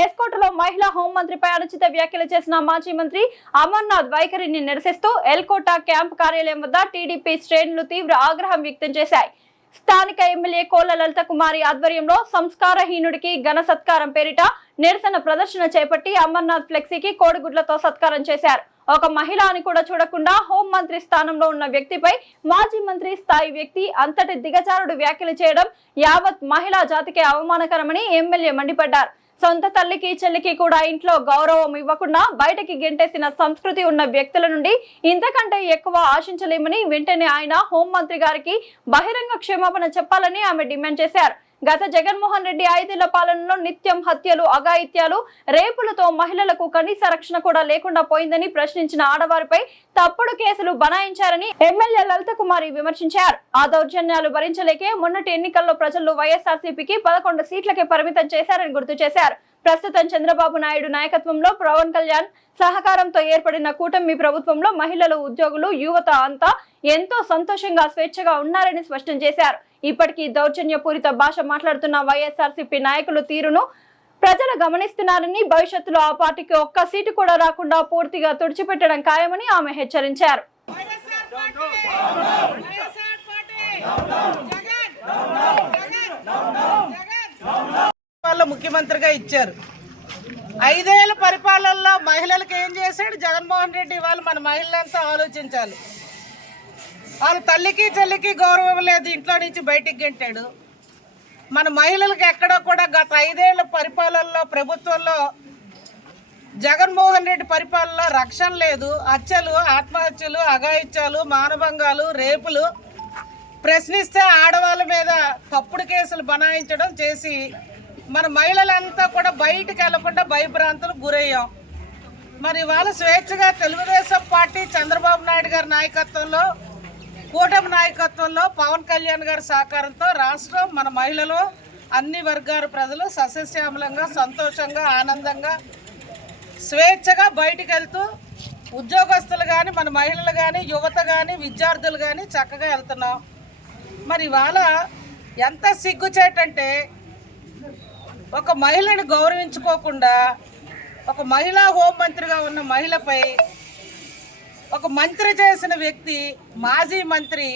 ఎస్కోటలో మహిళా హోంమంత్రిపై అనుచిత వ్యాఖ్యలు చేసిన మాజీ మంత్రి అమర్నాథ్ వైఖరిని నిరసిస్తూ ఎల్కోట క్యాంప్ కార్యాలయం వద్ద టీడీపీ శ్రేణులు తీవ్ర ఆగ్రహం వ్యక్తం చేశాయి. స్థానిక ఎమ్మెల్యే కోళ్ల లలిత కుమారి ఆధ్వర్యంలో సంస్కారహీనుడికి ఘన సత్కారం పేరిట నిరసన ప్రదర్శన చేపట్టి అమర్నాథ్ ఫ్లెక్సీకి కోడిగుడ్లతో సత్కారం చేశారు. ఒక మహిళ అని కూడా చూడకుండా హోంమంత్రి స్థానంలో ఉన్న వ్యక్తిపై మాజీ మంత్రి స్థాయి వ్యక్తి అంతటి దిగజారుడు వ్యాఖ్యలు చేయడం యావత్ మహిళా జాతికి అవమానకరమని ఎమ్మెల్యే మండిపడ్డారు. సొంత తల్లికి చెల్లికి కూడా ఇంట్లో గౌరవం ఇవ్వకుండా బయటకి గెంటేసిన సంస్కృతి ఉన్న వ్యక్తుల నుండి ఇంతకంటే ఎక్కువ ఆశించలేమని వెంటనే ఆయన హోంమంత్రి గారికి బహిరంగ క్షమాపణ చెప్పాలని ఆమె డిమాండ్ చేశారు. గత జగన్మోహన్ రెడ్డి 5 ఏళ్ల పాలనలో నిత్యం హత్యలు, అఘాయిత్యాలు, రేపులతో మహిళలకు కనీస రక్షణ కూడా లేకుండా పోయిందని ప్రశ్నించిన ఆడవారిపై తప్పుడు కేసులు బనాయించారని ఎమ్మెల్యే లలిత కుమారి విమర్శించారు. ఆ దౌర్జన్యాలు భరించలేకే మొన్నటి ఎన్నికల్లో ప్రజలు వైఎస్ఆర్సీపీకి 11 సీట్లకే పరిమితం చేశారని గుర్తు చేశారు. ప్రస్తుతం చంద్రబాబు నాయుడు నాయకత్వంలో పవన్ కళ్యాణ్ సహకారంతో ఏర్పడిన కూటమి ప్రభుత్వంలో మహిళలు, ఉద్యోగులు, యువత అంతా ఎంతో సంతోషంగా, స్వేచ్ఛగా ఉన్నారని స్పష్టం చేశారు. ఇప్పటికీ దౌర్జన్యపూరిత భాష మాట్లాడుతున్న వైఎస్ఆర్సీపీ నాయకులు తీరును ప్రజలు గమనిస్తున్నారని, భవిష్యత్తులో ఆ పార్టీకి ఒక్క సీటు కూడా రాకుండా పూర్తిగా తుడిచిపెట్టడం ఖాయమని ఆమె హెచ్చరించారు. ముఖ్యమంత్రిగా ఇచ్చారు. 5 ఏళ్ల పరిపాలనలో మహిళలకు ఏం చేశాడు జగన్మోహన్ రెడ్డి? వాళ్ళు మన మహిళలంతా ఆలోచించాలి. వాళ్ళ తల్లికి చెల్లికి గౌరవం లేదు, ఇంట్లో నుంచి బయటికి గెంటాడు. మన మహిళలకు ఎక్కడో కూడా గత 5 ఏళ్ల పరిపాలనలో ప్రభుత్వంలో జగన్మోహన్ రెడ్డి పరిపాలనలో రక్షణ లేదు. హత్యలు, ఆత్మహత్యలు, అఘాయిత్యాలు, మానభంగాలు, రేపులు, ప్రశ్నిస్తే ఆడవాళ్ళ మీద తప్పుడు కేసులు బనాయించడం చేసి మన మహిళలంతా కూడా బయటికి వెళ్లకుండా భయభ్రాంతులకు గురయ్యాం. మరి వాళ్ళ స్వేచ్ఛగా తెలుగుదేశం పార్టీ చంద్రబాబు నాయుడు గారి నాయకత్వంలో, కూటమి నాయకత్వంలో, పవన్ కళ్యాణ్ గారి సహకారంతో రాష్ట్రం, మన మహిళలు, అన్ని వర్గాల ప్రజలు సస్యశ్యామలంగా, సంతోషంగా, ఆనందంగా, స్వేచ్ఛగా బయటికి వెళ్తూ ఉద్యోగస్తులు కానీ, మన మహిళలు కానీ, యువత కానీ, విద్యార్థులు కానీ చక్కగా వెళ్తున్నాం. మరి ఇవాళ ఎంత సిగ్గుచేటంటే ఒక మహిళను గౌరవించుకోకుండా ఒక మహిళా హోంమంత్రిగా ఉన్న మహిళపై ఒక మంత్రి చేసిన వ్యక్తి, మాజీ మంత్రి,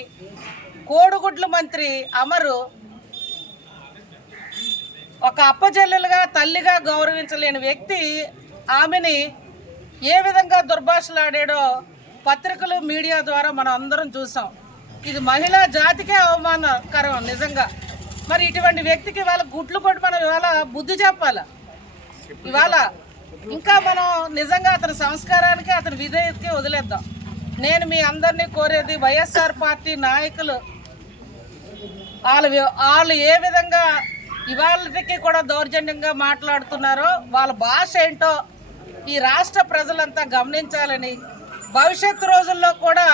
కోడిగుడ్ల మంత్రి అమరు ఒక అప్పచెల్లెలుగా, తల్లిగా గౌరవించలేని వ్యక్తి ఆమెని ఏ విధంగా దుర్భాషలాడాడో పత్రికలు, మీడియా ద్వారా మనం అందరం చూసాం. ఇది మహిళా జాతికే అవమానకరం నిజంగా. మరి ఇటువంటి వ్యక్తికి ఇవాళ గుడ్లు కొట్టి మనం ఇవాళ బుద్ధి చెప్పాలి. ఇవాళ ఇంకా మనం నిజంగా అతని సంస్కారానికి, అతని విధేయతకి వదిలేద్దాం. నేను మీ అందరినీ కోరేది, వైఎస్ఆర్ పార్టీ నాయకులు వాళ్ళు ఏ విధంగా ఇవాళకి కూడా దౌర్జన్యంగా మాట్లాడుతున్నారో, వాళ్ళ భాష ఏంటో ఈ రాష్ట్ర ప్రజలంతా గమనించాలని, భవిష్యత్తు రోజుల్లో కూడా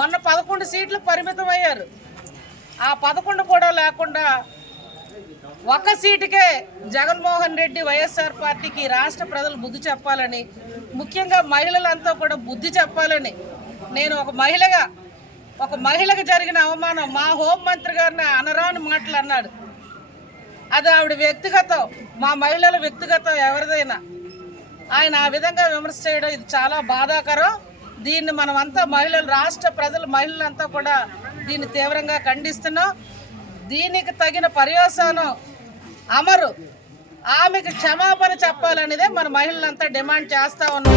మొన్న 11 సీట్లు పరిమితం అయ్యారు. ఆ 11 కూడా లేకుండా ఒక్క సీటుకే జగన్మోహన్ రెడ్డి వైఎస్ఆర్ పార్టీకి రాష్ట్ర ప్రజలు బుద్ధి చెప్పాలని, ముఖ్యంగా మహిళలంతా కూడా బుద్ధి చెప్పాలని, నేను ఒక మహిళకు జరిగిన అవమానం, మా హోంమంత్రి గారిని అనరాని మాటలు అన్నాడు. అది ఆవిడ వ్యక్తిగతం, మా మహిళల వ్యక్తిగతం ఎవరిదైనా. ఆయన ఆ విధంగా విమర్శ చేయడం ఇది చాలా బాధాకరం. దీన్ని మనమంతా మహిళలు, రాష్ట్ర ప్రజలు, మహిళలంతా కూడా దీన్ని తీవ్రంగా ఖండిస్తున్నాం. దీనికి తగిన పర్యవసానం అమరు ఆమెకు క్షమాపణ చెప్పాలనేదే మన మహిళలంతా డిమాండ్ చేస్తా ఉన్నాం.